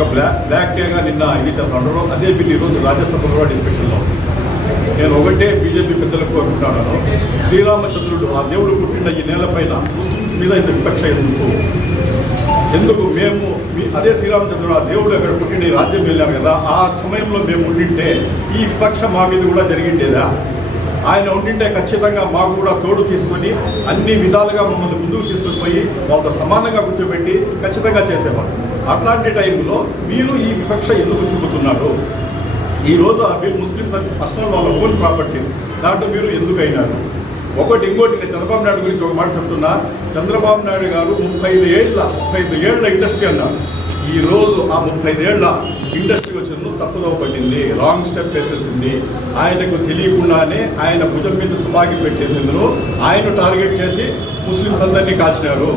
ఒక black black డేగా నిన్న ఇవి చేస్తా అదే బిల్ ఈరోజు రాజ్యసభలో డిస్కషన్లో నేను ఒకటే బీజేపీ పెద్దలకు కోరుకుంటున్నాను శ్రీరామచంద్రుడు ఆ దేవుడు పుట్టిన ఈ నేలపైన ముస్లిమ్స్ మీద ఇంత విపక్ష ఎందుకు? ఎందుకు మేము మీ- అదే శ్రీరామచంద్రుడు ఆ దేవుడు అక్కడ పుట్టిన రాజ్యం వెళ్ళారు కదా ఆ సమయంలో మేము ఉండింటే ఈ విపక్ష మా మీద కూడా జరిగిండేదా? ఆయన ఉండింటే ఖచ్చితంగా మాకు కూడా తోడు తీసుకొని అన్ని విధాలుగా మమ్మల్ని ముందుకు తీసుకొని పోయి వాళ్ళతో సమానంగా కూర్చోబెట్టి ఖచ్చితంగా చేసేవాడు అట్లాంటి టైంలో మీరు ఈ విపక్ష ఎందుకు చూపుతున్నారు? ఈ రోజు ఆ బిల్ ముస్లిమ్స్ అది పర్సనల్ వాళ్ళ ఓన్ ప్రాపర్టీస్. దాంట్లో మీరు ఎందుకైనారు? ఒకటి ఇంకోటి నేను చంద్రబాబు నాయుడు గురించి ఒక మాట చెప్తున్నా. చంద్రబాబు నాయుడు గారు ముప్పై ఐదు ఏళ్ళ ముప్పై ఐదు ఏళ్ళ ఇండస్ట్రీ అన్నారు. ఈ రోజు ఆ ముప్పై ఐదు ఏళ్ళ ఇండస్ట్రీ తప్పుదో పట్టింది రాంగ్ స్టెప్ వేసేసింది ఆయనకు తెలియకుండానే ఆయన భుజం మీద చుమాకి పెట్టేసిందును ఆయన టార్గెట్ చేసి ముస్లిమ్స్ అందరినీ కాల్చినారు.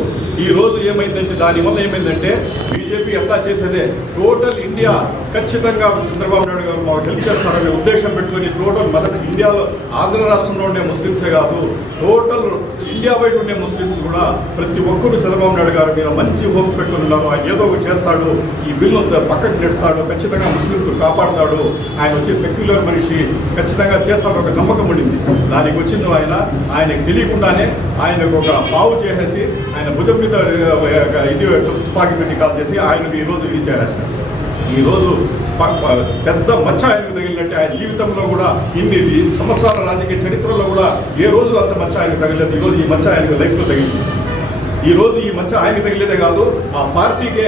ఈ రోజు ఏమైందంటే దానివల్ల ఏమైందంటే బీజేపీ ఎట్లా చేసేదే. టోటల్ ఇండియా ఖచ్చితంగా చంద్రబాబు నాయుడు గారు మాకు హెల్ప్ చేస్తారనే ఉద్దేశం పెట్టుకుని టోటల్ మొదటి ఇండియాలో ఆంధ్ర రాష్ట్రంలో ఉండే ముస్లిమ్సే కాదు టోటల్ ఇండియా బయట ఉండే ముస్లిమ్స్ కూడా ప్రతి ఒక్కరు చంద్రబాబు నాయుడు గారి మీద మంచి హోప్స్ పెట్టుకుని ఉన్నారు. ఆయన ఏదో ఒకటి చేస్తాడు ఈ బిల్లు పక్కకు నెడతాడు. ఖచ్చితంగా ముస్లిమ్స్ కాపాడతాడు. ఆయన వచ్చి సెక్యులర్ మనిషి. ఖచ్చితంగా చేస్తాడు ఒక నమ్మకం ఉండింది. దానికి వచ్చింది ఆయన. ఆయనకు తెలియకుండానే ఆయనకు ఒక పావు చేసేసి ఆయన భుజం మీద ఇది తుపాకీ పెట్టి కాల్ చేసి ఆయనకు ఈ రోజు ఇది చేసేసినారు ఈ రోజు పెద్ద మచ్చ ఆయనకు తగిలినట్టే. ఆయన జీవితంలో కూడా ఇన్ని సంవత్సరాల రాజకీయ చరిత్రలో కూడా ఏ రోజు అంత మచ్చ ఆయనకు తగలేదు ఈరోజు రోజు ఈ మచ్చ ఆయనకు లైఫ్లో తగిలింది. ఈ రోజు ఈ మచ్చ ఆయనకి తగిలేదే కాదు ఆ పార్టీకే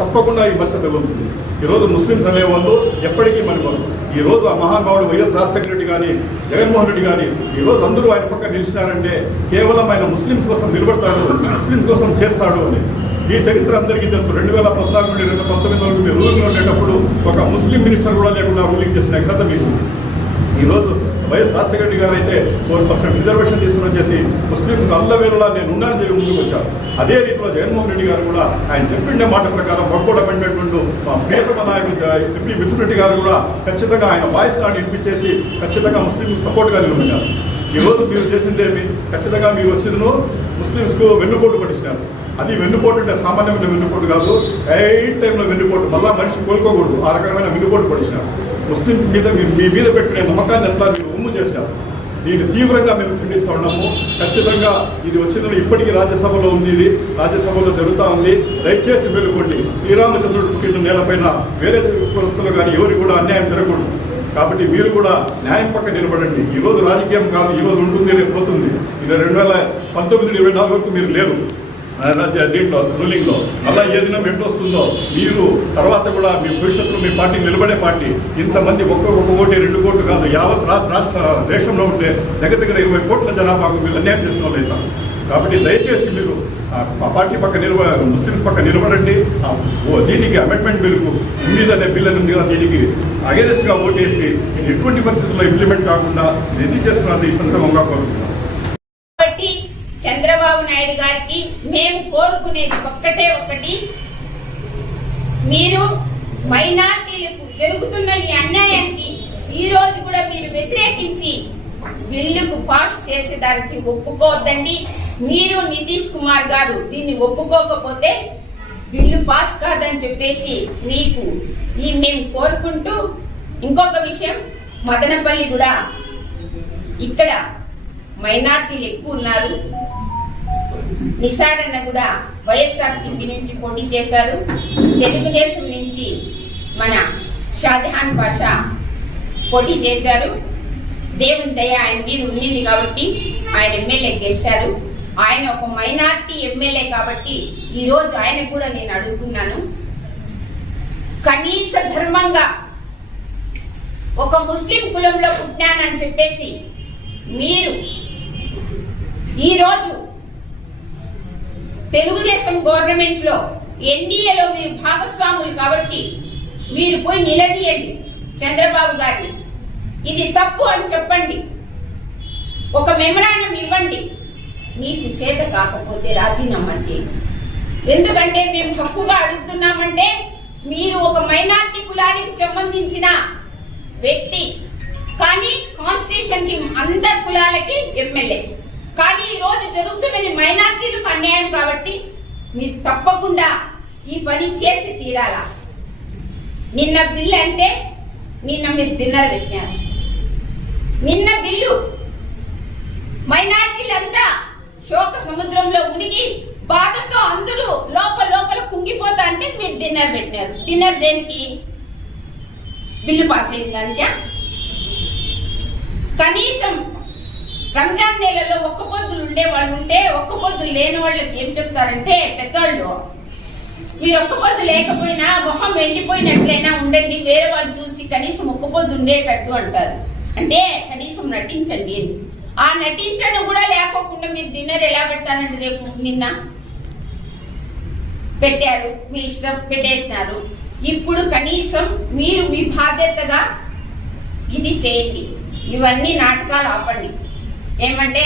తప్పకుండా ఈ మచ్చ తగులుతుంది. ఈ రోజు ముస్లింస్ అనేవాళ్ళు ఎప్పటికీ మనుకోరు ఈ రోజు ఆ మహానుభావుడు వైఎస్ రాజశేఖర రెడ్డి కానీ జగన్మోహన్ రెడ్డి కానీ ఈ రోజు అందరూ ఆయన పక్క నిలిచినారంటే కేవలం ఆయన ముస్లింస్ కోసం నిలబడతాడు ముస్లింస్ కోసం చేస్తాడు అని. ఈ చరిత్ర అందరికీ తెలుసు. రెండు వేల పద్నాలుగు నుండి రెండు పంతొమ్మిది వరకు మీరు రూలింగ్ ఉండేటప్పుడు ఒక ముస్లిం మినిస్టర్ కూడా లేకుండా రూలింగ్ చేసిన ఘనత మీకు ఈరోజు వైఎస్ రాజశేఖర రెడ్డి గారు అయితే ఫోర్ పర్సెంట్ రిజర్వేషన్ తీసుకుని వచ్చేసి ముస్లింస్కి అల్లవేళలా నేను ఉన్నానని చెప్పి ముందుకు వచ్చారు. అదే రీతిలో జగన్మోహన్ రెడ్డి గారు కూడా ఆయన చెప్పిండే మాట ప్రకారం వక్బోర్డ్ అమెండ్మెంట్ ఉండు మా ప్రియతమ నాయకుడు ఎంపీ మిథున్ రెడ్డి గారు కూడా ఖచ్చితంగా ఆయన వాయిస్ నాడు వినిపించేసి ఖచ్చితంగా ముస్లిం సపోర్ట్గా నిలబడినారు. ఈ రోజు మీరు చేసిందేమి ఖచ్చితంగా మీరు వచ్చిందను ముస్లింస్కు వెన్నుపోటు పట్టించినారు. అది వెన్నుపోటు అంటే సామాన్యమైన వెన్నుపోటు కాదు. ఎయిట్ టైంలో వెన్నుపోటు మళ్ళా మనిషి కోలుకోకూడదు. ఆ రకమైన వెన్నుపోటు పడిచినారు ముస్లిం మీద మీ మీద పెట్టిన నమ్మకాన్ని ఎంత మీరు చేశారు. దీన్ని తీవ్రంగా మేము ఖండిస్తూ ఉన్నాము. ఖచ్చితంగా ఇది వచ్చిందని ఇప్పటికీ రాజ్యసభలో ఉంది ఇది రాజ్యసభలో జరుగుతూ ఉంది. దయచేసి మేలుకోండి. శ్రీరామచంద్రుడు పుట్టిన నేలపైన వేరే కులస్తులు కానీ ఎవరు కూడా అన్యాయం జరగకూడదు. కాబట్టి మీరు కూడా న్యాయం పక్క నిలబడండి. ఈ రోజు రాజకీయం కాదు ఈ రోజు ఉంటుంది రేపు పోతుంది. ఇది రెండు వేల పంతొమ్మిది ఇరవై నాలుగు వరకు మీరు లేరు. దీంట్లో రూలింగ్లో అలా ఏ దినం ఎట్లా వస్తుందో మీరు తర్వాత కూడా మీ భవిష్యత్తులో మీ పార్టీ నిలబడే పార్టీ ఇంతమంది ఒక్క కోటి ఓటు రెండు కోట్లు కాదు యావత్ రాష్ట్ర రాష్ట్ర దేశంలో ఉంటే దగ్గర దగ్గర ఇరవై కోట్ల జనాభాకు మీరు అన్యాయం చేసిన వాళ్ళు కాబట్టి దయచేసి మీరు ఆ పార్టీ పక్క నిలబ ముస్లిమ్స్ పక్క నిలబడండి. ఆ ఓ దీనికి అమెండ్మెంట్ బిల్కు మీద అనే బిల్ అని ఉంది కదా దీనికి అగేనెస్ట్గా ఓటేసి ఎటువంటి పరిస్థితుల్లో ఇంప్లిమెంట్ కాకుండా రెడీ చేసుకున్నది ఈ సందర్భంగా కోరుకుంటున్నాను. నాయుడు గారికి మేము కోరుకునేది ఒక్కటే ఒకటి. మీరు మైనార్టీలకు జరుగుతున్న ఈ అన్యాయానికి ఈ రోజు కూడా మీరు వ్యతిరేకించి బిల్లుకు పాస్ చేసేదానికి ఒప్పుకోవద్దండి. మీరు నితీష్ కుమార్ గారు దీన్ని ఒప్పుకోకపోతే బిల్లు పాస్ కాదని చెప్పేసి మీకు ఈ మేము కోరుకుంటూ ఇంకొక విషయం మదనపల్లి కూడా ఇక్కడ మైనార్టీలు ఎక్కువ ఉన్నారు. నిసారన్న కూడా వైఎస్ఆర్సీపీ నుంచి పోటీ చేశారు. తెలుగుదేశం నుంచి మన షాజహాన్ పాషా పోటీ చేశారు. దేవుని దయ ఆయన మీద ఉండింది కాబట్టి ఆయన ఎమ్మెల్యే గెలిచారు. ఆయన ఒక మైనార్టీ ఎమ్మెల్యే కాబట్టి ఈరోజు ఆయన కూడా నేను అడుగుతున్నాను. కనీస ధర్మంగా ఒక ముస్లిం కులంలో పుట్టానని చెప్పేసి మీరు ఈరోజు తెలుగుదేశం గవర్నమెంట్లో ఎన్డీఏలో మీరు భాగస్వాములు కాబట్టి మీరు పోయి నిలదీయండి చంద్రబాబు గారిని. ఇది తప్పు అని చెప్పండి. ఒక మెమరాండం ఇవ్వండి. మీకు చేత కాకపోతే రాజీనామా చేయండి. ఎందుకంటే మేము హక్కుగా అడుగుతున్నామంటే మీరు ఒక మైనార్టీ కులానికి సంబంధించిన వ్యక్తి కాన్స్టిట్యూషన్కి అందరి కులాలకి ఎమ్మెల్యే. కానీ ఈ రోజు జరుగుతున్నది మైనార్టీలకు అన్యాయం కాబట్టి మీరు తప్పకుండా ఈ పని చేసి తీరాలా? నిన్న బిల్లు అంటే నిన్న మీరు డిన్నర్ పెట్టారు నిన్న బిల్లు మైనార్టీలంతా శోక సముద్రంలో మునిగి బాధతో అందరూ లోపల లోపల కుంగిపోతా అంటే మీరు డిన్నర్ పెట్టినారు. డిన్నర్ దేనికి? బిల్లు పాస్ అయిందంటే? కనీసం రంజాన్ నెలలో ఒక్క పొద్దులు ఉండే వాళ్ళు ఉంటే ఒక్క పొద్దులు లేని వాళ్ళకి ఏం చెప్తారంటే పెద్దవాళ్ళు మీరు ఒక్క పొద్దు లేకపోయినా మొహం ఎండిపోయినట్లయినా ఉండండి వేరే వాళ్ళు చూసి కనీసం ఒక్క పొద్దు ఉండేటట్టు అంటారు. అంటే కనీసం నటించండి అని. ఆ నటించడం కూడా లేకోకుండా మీరు డిన్నర్ ఎలా పెడతానండి రేపు నిన్న? పెట్టారు మీ ఇష్టం పెట్టేసినారు. ఇప్పుడు కనీసం మీరు మీ బాధ్యతగా ఇది చేయండి. ఇవన్నీ నాటకాలు ఆపండి. ఏమంటే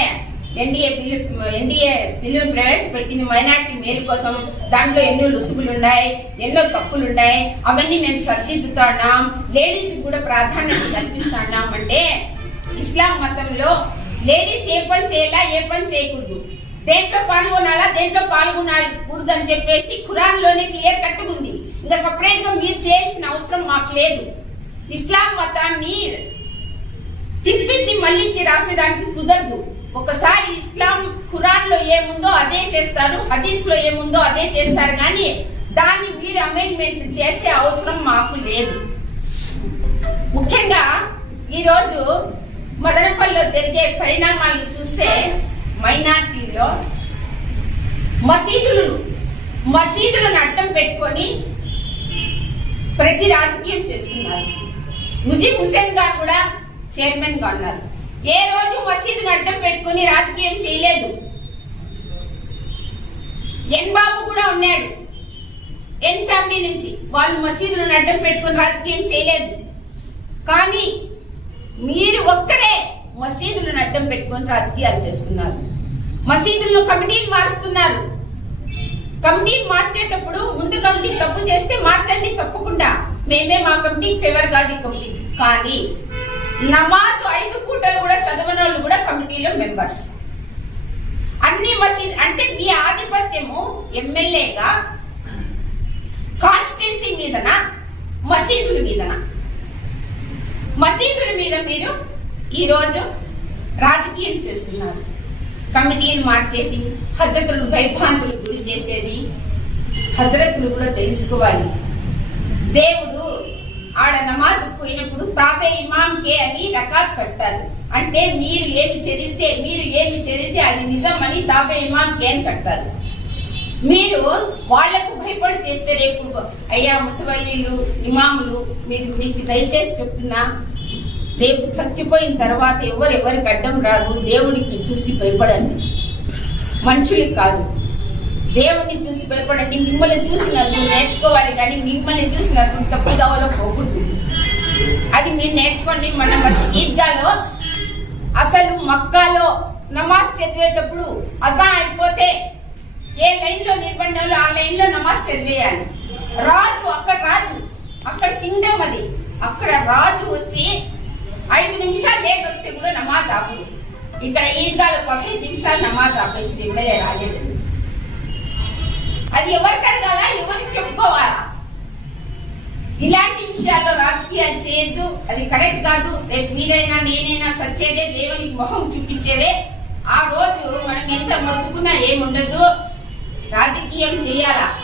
ఎన్డీఏ బిల్లు ఎన్డీఏ బిల్లును ప్రవేశపెట్టింది మైనార్టీ మేలు కోసం. దాంట్లో ఎన్నో లుసుగులు ఉన్నాయి ఎన్నో తప్పులు ఉన్నాయి అవన్నీ మేము సరిదిద్దుతున్నాం. లేడీస్ కూడా ప్రాధాన్యత కల్పిస్తున్నాం అంటే ఇస్లాం మతంలో లేడీస్ ఏ పని చేయాలా ఏ పని చేయకూడదు. దేంట్లో పాల్గొనాలా దేంట్లో పాల్గొనకూడదు అని చెప్పేసి ఖురాన్లోనే క్లియర్ కట్టుకుంది ఉంది. ఇంకా సపరేట్గా మీరు చేయాల్సిన అవసరం మాకు లేదు. ఇస్లాం మతాన్ని తెచ్చి మళ్ళించి రాసేదానికి కుదరదు. ఒకసారి ఇస్లాం ఖురాన్లో ఏముందో అదే చేస్తారు హదీస్లో ఏముందో అదే చేస్తారు కానీ దాన్ని మీరు అమెండ్మెంట్లు చేసే అవసరం మాకు లేదు. ముఖ్యంగా ఈరోజు మదనపల్లిలో జరిగే పరిణామాలు చూస్తే మైనార్టీలో మసీదులను మసీదులను అడ్డం పెట్టుకొని ప్రతి రాజకీయం చేస్తున్నారు. ముజీబ్ హుసేన్ గారు కూడా చైర్మన్గా ఉన్నారు. ఏ రోజు మసీదును అడ్డం పెట్టుకొని రాజకీయం చేయలేదు. ఎన్ బాబు కూడా ఉన్నాడు. ఎన్ ఫ్యామిలీ నుంచి వాళ్ళు మసీదులను అడ్డం పెట్టుకొని రాజకీయం చేయలేదు. కానీ మీరు ఒక్కరే మసీదులను అడ్డం పెట్టుకొని రాజకీయాలు చేస్తున్నారు. మసీదులను కమిటీని మారుస్తున్నారు. కమిటీని మార్చేటప్పుడు ముందు కమిటీ తప్పు చేస్తే మార్చండి తప్పకుండా. మేమే మా కమిటీకి ఫేవర్ కాదు ఈ కమిటీ. కానీ నమాజ్ ఐదు పూటలు కూడా చదవని వాళ్ళు కూడా కమిటీలో మెంబర్స్ అన్ని మసీద్ అంటే మీ ఆధిపత్యము ఎమ్మెల్యేగా కాన్స్టిట్యున్సీ మీదన మసీదుల మీదన? మసీదుల మీద మీరు ఈరోజు రాజకీయం చేస్తున్నారు. కమిటీలు మార్చేది హజరతులను భయభ్రాంతులు గురి చేసేది హజరతులు కూడా తెలుసుకోవాలి. దేవుడు ఆడ నమాజ్ పోయినప్పుడు తాపే ఇమాం కే అని రకాత్ కట్టారు అంటే మీరు ఏమి చదివితే మీరు ఏమి చదివితే అది నిజం అని తాపే ఇమాం కే అని కట్టారు మీరు వాళ్ళకు భయపడి చేస్తే రేపు అయ్యా ముత్తవల్లీలు ఇమాములు మీరు మీకు దయచేసి చెప్తున్నా రేపు చచ్చిపోయిన తర్వాత ఎవరు ఎవరికి అడ్డం రారు దేవుడికి చూసి భయపడండి మనుషులకు కాదు. దేవుడిని చూసి భయపడండి మిమ్మల్ని చూసి నలుగురు నేర్చుకోవాలి కానీ మిమ్మల్ని చూసి నలుగురు తప్పు దావలో పోకూడదు. అది మీరు నేర్చుకోండి మన బస్ ఈద్గాలో అసలు మక్కాలో నమాజ్ చదివేటప్పుడు అజా అయిపోతే ఏ లైన్లో నిలబడినాలో ఆ లైన్లో నమాజ్ చదివేయాలి. రాజు అక్కడ రాజు అక్కడ కింగ్డమ్ అది. అక్కడ రాజు వచ్చి ఐదు నిమిషాలు లేట్ వస్తే కూడా నమాజ్ ఆపు ఇక్కడ ఈద్గాలో పదిహేను నిమిషాలు నమాజ్ ఆపేసి ఎమ్మెల్యే రాజేంద్ర అది ఎవరికి అడగాల? ఎవరికి చెప్పుకోవాలా? ఇలాంటి విషయాల్లో రాజకీయాలు చేయొద్దు. అది కరెక్ట్ కాదు. రేపు మీరైనా నేనైనా సచ్చేదే దేవునికి మొహం చూపించేదే. ఆ రోజు మనం ఎంత మొత్తుకున్నా ఏముండదు. రాజకీయం చేయాలా?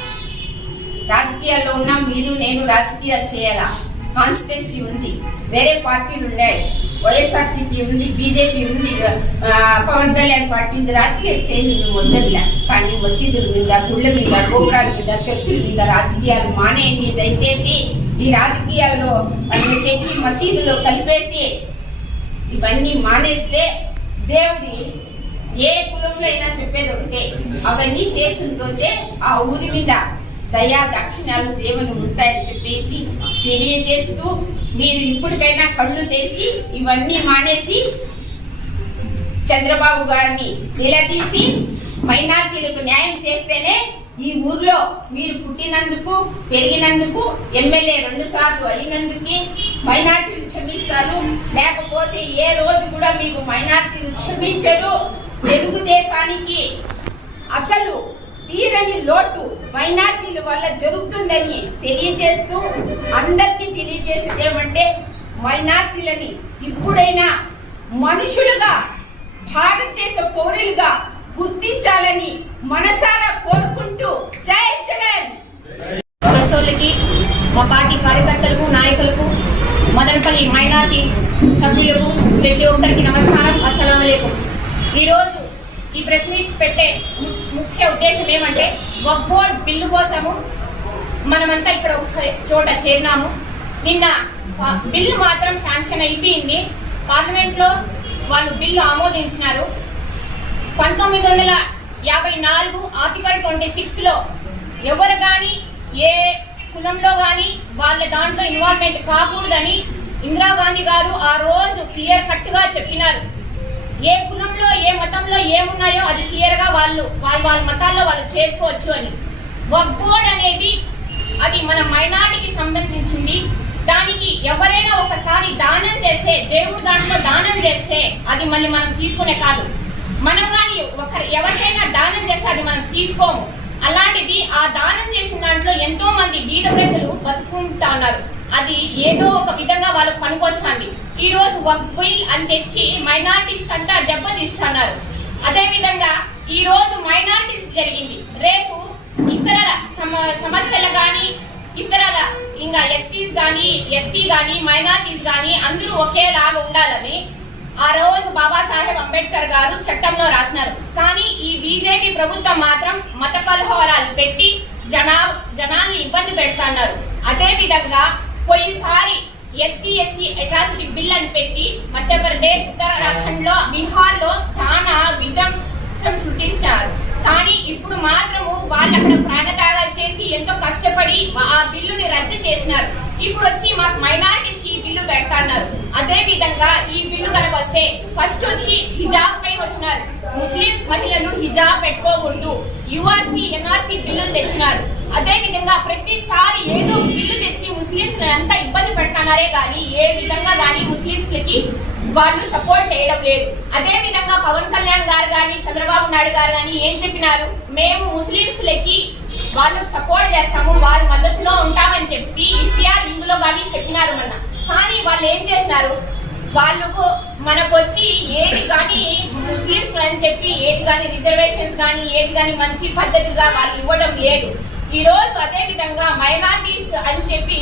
రాజకీయాల్లో ఉన్న మీరు నేను రాజకీయాలు చేయాలా? కాన్స్టిట్యున్సీ ఉంది. వేరే పార్టీలు ఉన్నాయి. వైఎస్ఆర్సీపీ ఉంది బీజేపీ ఉంది. పవన్ కళ్యాణ్ పార్టీ ఉంది రాజకీయ చేయండి మేము వద్దలే కానీ మసీదుల మీద గుళ్ళ మీద గోపురాల మీద చర్చిల మీద రాజకీయాలు మానేయండి. దయచేసి ఈ రాజకీయాల్లో అన్ని తెచ్చి మసీదులో కలిపేసి ఇవన్నీ మానేస్తే దేవుడి ఏ కులంలో అయినా చెప్పేది ఒకటే. అవన్నీ చేసిన రోజే ఆ ఊరి మీద దయా దక్షిణాలు దేవుని ఉంటాయని చెప్పేసి తెలియజేస్తూ మీరు ఇప్పటికైనా కళ్ళు తెరిచి ఇవన్నీ మానేసి చంద్రబాబు గారిని నిలదీసి మైనార్టీలకు న్యాయం చేస్తేనే ఈ ఊర్లో మీరు పుట్టినందుకు పెరిగినందుకు ఎమ్మెల్యే రెండు సార్లు అయినందుకు మైనార్టీలు క్షమిస్తారు. లేకపోతే ఏ రోజు కూడా మీకు మైనార్టీలు క్షమించరు. తెలుగుదేశానికి అసలు తీరని లోటు మైనార్టీల వల్ల జరుగుతుందని తెలియజేస్తూ అందరికీ తెలియజేసేది ఏమంటే మైనార్టీలని ఇప్పుడైనా మనుషులుగా భారతదేశ పౌరులుగా గుర్తించాలని మనసారా కోరుకుంటూ జై జగన్! ప్రసోళ్ళకి మా పార్టీ కార్యకర్తలకు నాయకులకు మదనపల్లి మైనార్టీ సభ్యులకు ప్రతి ఒక్కరికి నమస్కారం అస్సలం ఈరోజు ఈ ప్రెస్ మీట్ పెట్టే ముఖ్య ఉద్దేశం ఏమంటే వక్బోర్డ్ బిల్లు కోసము మనమంతా ఇక్కడ ఒక చోట చేరినాము. నిన్న బిల్లు మాత్రం శాంక్షన్ అయిపోయింది. పార్లమెంట్లో వాళ్ళు బిల్లు ఆమోదించినారు. పంతొమ్మిది వందల యాభై నాలుగు ఆర్టికల్ ట్వంటీ సిక్స్లో ఎవరు కానీ ఏ కులంలో కానీ వాళ్ళ దాంట్లో ఇన్వాల్వ్మెంట్ కాకూడదని ఇందిరాగాంధీ గారు ఆ రోజు క్లియర్ కట్గా చెప్పినారు. ఏ కులంలో ఏ మతంలో ఏమున్నాయో అది క్లియర్గా వాళ్ళు వాళ్ళ వాళ్ళ మతాల్లో వాళ్ళు చేసుకోవచ్చు అని. వక్ బోర్డ్ అనేది అది మన మైనార్టీకి సంబంధించింది. దానికి ఎవరైనా ఒకసారి దానం చేస్తే దేవుడు దాంట్లో దానం చేస్తే అది మళ్ళీ మనం తీసుకునే కాదు. మనం కానీ ఒకరు ఎవరికైనా దానం చేస్తే అది మనం తీసుకోము. అలాంటిది ఆ దానం చేసిన దాంట్లో ఎంతో మంది బీద ప్రజలు బతుకుంటా ఉన్నారు. అది ఏదో ఒక విధంగా వాళ్ళకు పనికొస్తుంది. ఈ రోజు బిల్ అని తెచ్చి మైనార్టీస్ అంతా దెబ్బతిస్తున్నారు. అదే విధంగా ఈ రోజు మైనార్టీస్ జరిగింది. రేపు ఇతర సమ సమస్యలు కానీ ఇతర ఇంకా ఎస్టీస్ కానీ ఎస్సీ కానీ మైనార్టీస్ కానీ అందరూ ఒకేలాగా ఉండాలని ఆ రోజు బాబాసాహెబ్ అంబేద్కర్ గారు చట్టంలో రాసినారు. కానీ ఈ బీజేపీ ప్రభుత్వం మాత్రం మత కలహోరాలు పెట్టి జనా జనాల్ని ఇబ్బంది పెడుతున్నారు. అదేవిధంగా పోయినసారి ఎస్టీ ఎస్సీ అట్రాసిటీ బిల్ అని పెట్టి మధ్యప్రదేశ్ ఉత్తరాఖండ్లో బీహార్లో చాలా విధ్వంసం సృష్టించారు. కానీ ఇప్పుడు మాత్రము వాళ్ళు అక్కడ ప్రాణత్యాగాలు చేసి ఎంతో కష్టపడి ఆ బిల్లుని రద్దు చేసినారు. ఇప్పుడు వచ్చి మాకు మైనారిటీస్కి ఈ బిల్లు పెడతాన్నారు. అదే విధంగా ఈ బిల్లు కనుక వస్తే ఫస్ట్ వచ్చి హిజాబ్ పై వచ్చినారు. ముస్లిమ్స్ మహిళలు హిజాబ్ పెట్టుకోకూడదు. యుఆర్సీ ఎన్ఆర్సీ బిల్లులు తెచ్చినారు. అదే విధంగా ప్రతిసారి ఏదో బిల్లు తెచ్చి ముస్లింస్ అంతా ఇబ్బంది పెడతానారే కానీ ఏ విధంగా కానీ ముస్లిమ్స్లకి వాళ్ళు సపోర్ట్ చేయడం లేదు. అదే విధంగా పవన్ కళ్యాణ్ గారు కానీ చంద్రబాబు నాయుడు గారు కానీ ఏం చెప్పినారు? మేము ముస్లిమ్స్ లకి వాళ్ళకు సపోర్ట్ చేస్తాము వాళ్ళ మద్దతులో ఉంటామని చెప్పి ఇఫ్తియార్ ఇందులో కానీ చెప్పినారు మొన్న. కానీ వాళ్ళు ఏం చేసినారు? వాళ్ళకు మనకు వచ్చి ఏది కానీ ముస్లిమ్స్ అని చెప్పి ఏది కానీ రిజర్వేషన్స్ కానీ ఏది కానీ మంచి పద్ధతిగా వాళ్ళు ఇవ్వడం లేదు. ఈరోజు అదే విధంగా మైనార్టీస్ అని చెప్పి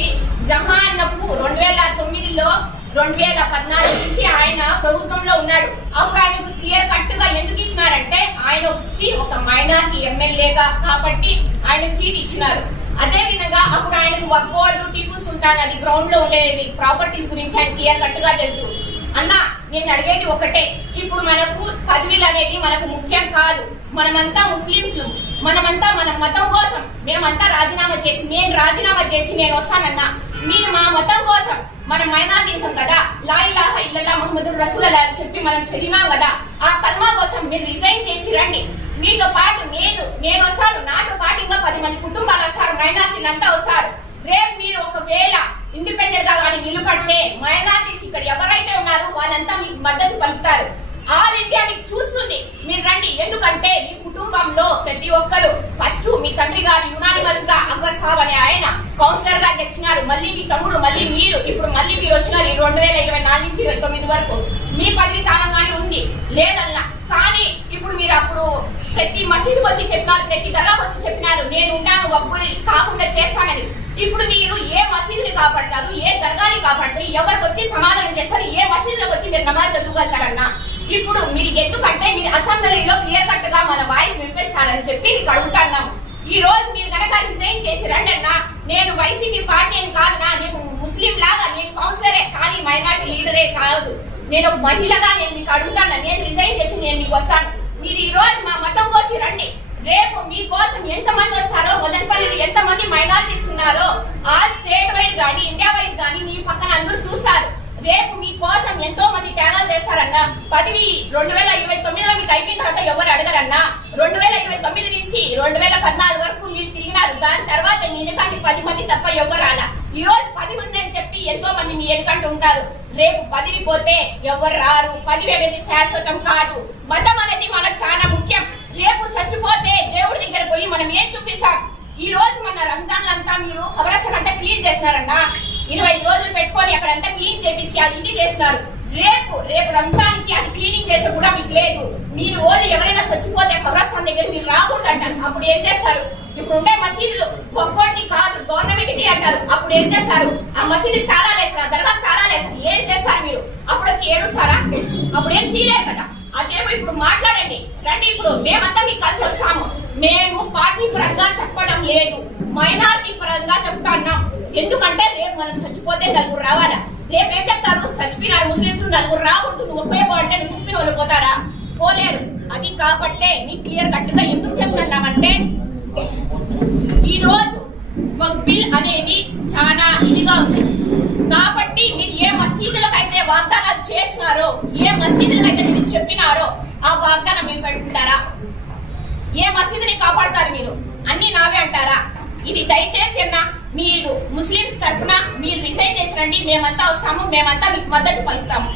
జహాన్నకు రెండు వేల తొమ్మిదిలో రెండు వేల పద్నాలుగు నుంచి ఆయన ప్రభుత్వంలో ఉన్నాడు. అప్పుడు ఆయనకు క్లియర్ కట్గా ఎందుకు ఇచ్చినారంటే ఆయన వచ్చి ఒక మైనార్టీ ఎమ్మెల్యేగా కాబట్టి ఆయన సీట్ ఇచ్చినారు. అదే విధంగా అప్పుడు ఆయనకు వర్క్ బోర్డు టిపు సుల్తాన్ అది గ్రౌండ్లో ఉండేది ప్రాపర్టీస్ గురించి ఆయన క్లియర్ కట్గా తెలుసు. అన్న నేను అడిగేది ఒకటే. ఇప్పుడు మనకు పదవిలు అనేది మనకు ముఖ్యం కాదు. మనమంతా ముస్లింస్లు మనమంతా మన మతం కోసం మేమంతా రాజీనామా చేసి నేను రాజీనామా చేసి నేను వస్తానన్నా. మీరు మా మతం కోసం మనం మైనార్టీసం కదా లా ఇలాహ ఇల్లల్లా మహమ్మదు రసూల్ అలా అని చెప్పి మనం చదివాం కదా ఆ కల్మా కోసం మీరు రిజైన్ చేసి రండి. మీతో పాటు నేను నేను వస్తాను. నాతో పాటు ఇంకా పది మంది కుటుంబాలు వస్తారు మైనార్టీలు అంతా వస్తారు. రేపు మీరు ఒకవేళ ఇండిపెండెంట్గా కానీ నిలబడితే మైనార్టీస్ ఇక్కడ ఎవరైతే ఉన్నారో వాళ్ళంతా మీకు మద్దతు పలుకుతారు. చూస్తుంది మీరు రండి. ఎందుకంటే మీ కుటుంబంలో ప్రతి ఒక్కరు ఫస్ట్ మీ తండ్రి గారు యునానిమస్గా అక్బర్ సాబ్ అనే ఆయన కౌన్సిలర్గా గెలిచినారు. మళ్ళీ మీ తమ్ముడు మళ్ళీ మీరు. ఇప్పుడు మళ్ళీ మీరు వచ్చినారు ఈ రెండు వేల ఇరవై నాలుగు నుంచి ఇరవై తొమ్మిది వరకు. మీ పదవి కాలంగానే ఉంది. లేదల్లా కానీ ఇప్పుడు మీరు అప్పుడు ప్రతి మసీదుకి వచ్చి చెప్పినారు ప్రతి దర్గాకు వచ్చి చెప్పినారు నేను ఉంటాను వబ్బులు కాకుండా చేస్తానని. ఇప్పుడు మీరు ఏ మసీదుని కాపాడతారు ఏ దర్గాని కాపాడతారు ఎవరికి వచ్చి సమాధానం చేస్తారు ఏ మసీదులకు వచ్చి మీరు నమాజ్ చదువుగలుగుతారన్నా? ఇప్పుడు మీరు ఎందుకంటే మీరు అసెంబ్లీలో క్లియర్ కట్గా మన వాయిస్ వినిపిస్తారని చెప్పి మీకు అడుగుతున్నాం. ఈ రోజు మీరు కనుక రిజైన్ చేసి రండి అన్న నేను వైసీపీ పార్టీ అని కాదనా నేను ముస్లిం లాగా నేను కౌన్సిలరే కానీ మైనార్టీ లీడరే కాదు. నేను ఒక మహిళగా నేను మీకు అడుగుతాను నేను రిజైన్ చేసి నేను మీకు వస్తాను. మీరు ఈ రోజు మా మతం కోసి రండి. రేపు మీకోసం ఎంతమంది వస్తారో మొదటిపల్లి ఎంతమంది మైనారిటీస్ ఉన్నారో ఆ స్టేట్ వైజ్ కానీ ఇండియా వైజ్ కానీ మీ పక్కన అందరూ చూస్తారు. రేపు మీకోసం ఎంతో మంది త్యాగాలు చేస్తారన్నా పది రెండు వేల ఇరవై తొమ్మిదిలో మీకు అయిపోయిన తర్వాత ఎవరు అడగరన్నా రెండు వేల ఇరవై తొమ్మిది నుంచి రెండు వేల పద్నాలుగు వరకు మీరు తిరిగినారు. దాని తర్వాత మీ మీరుకంటే పది మంది తప్ప ఎవరు రాలా? ఈ రోజు పది మంది అని చెప్పి ఎంతో మంది మీ ఎన్కంటూ ఉంటారు. రేపు పదివి పోతే ఎవరు రారు? పదివి అనేది శాశ్వతం కాదు. మతం అనేది మనకు చాలా ముఖ్యం. రేపు చచ్చిపోతే దేవుడి దగ్గర పోయి మనం ఏం చూపిస్తాం? ఈ రోజు మన రంజాన్లంతా మీరు కవరసన్ అంతా క్లీన్ చేసినారన్నా ఇరవై ఐదు రోజులు పెట్టుకొని అక్కడంతా క్లీన్ చేపించి అది ఇది చేసినారు రేపు రేపు రంజాన్కి అది క్లీనింగ్ చేసే కూడా మీకు లేదు. మీరు ఓన్లీ ఎవరైనా చచ్చిపోతే ఖబరస్థాన్ దగ్గర మీరు రాకూడదు అంటారు. అప్పుడు ఏం చేస్తారు? ఇప్పుడు ఉండే మసీదులు గొప్పటి కాదు గవర్నమెంట్కి అంటారు. అప్పుడు ఏం చేస్తారు? ఆ మసీదుకి తాళాలు వేస్తారు ఆ దర్గాకి తాళాలు వేస్తారు. ఏం చేస్తారు మీరు? అప్పుడు వచ్చి ఏడుస్తారా? అప్పుడు ఏం చేయలేరు కదా. అదేమో ఇప్పుడు మాట్లాడండి. రండి ఇప్పుడు మేమంతా మీకు కలిసి వస్తాము. మేము పార్టీ పరంగా చెప్పడం లేదు. మైనారిటీ పరంగా చెప్తాన్నాం ఎందుకంటే రేపు మనం చచ్చిపోతే నలుగురు రావాలా? రేపు ఏం చెప్తారు? చచ్చిపోయినారు ముస్లింస్ నలుగురు రాకూడదు. నువ్వు ఒకే అంటే నువ్వు చచ్చిపోయిన వాళ్ళు పోతారా? పోలేరు. అది కాబట్టే నీకు క్లియర్ కట్టుగా ఎందుకు చెప్తున్నామంటే ఈరోజు ఒక బిల్ అనేది చాలా ఇదిగా ఉంది. కాబట్టి మీరు ఏ మసీదులకు అయితే వాగ్దానాలు చేసినారో ఏ మసీదులకు అయితే మీరు చెప్పినారో ఆ వాగ్దానం మీరు పెట్టుకుంటారా? ఏ మసీదుని కాపాడతారు మీరు? అన్ని నావే అంటారా? ఇది దయచేసి అన్న మీరు ముస్లింస్ తరఫున మీరు రిజైన్ చేసినండి మేమంతా వస్తాము మేమంతా మీకు మద్దతు పలుకుతాము.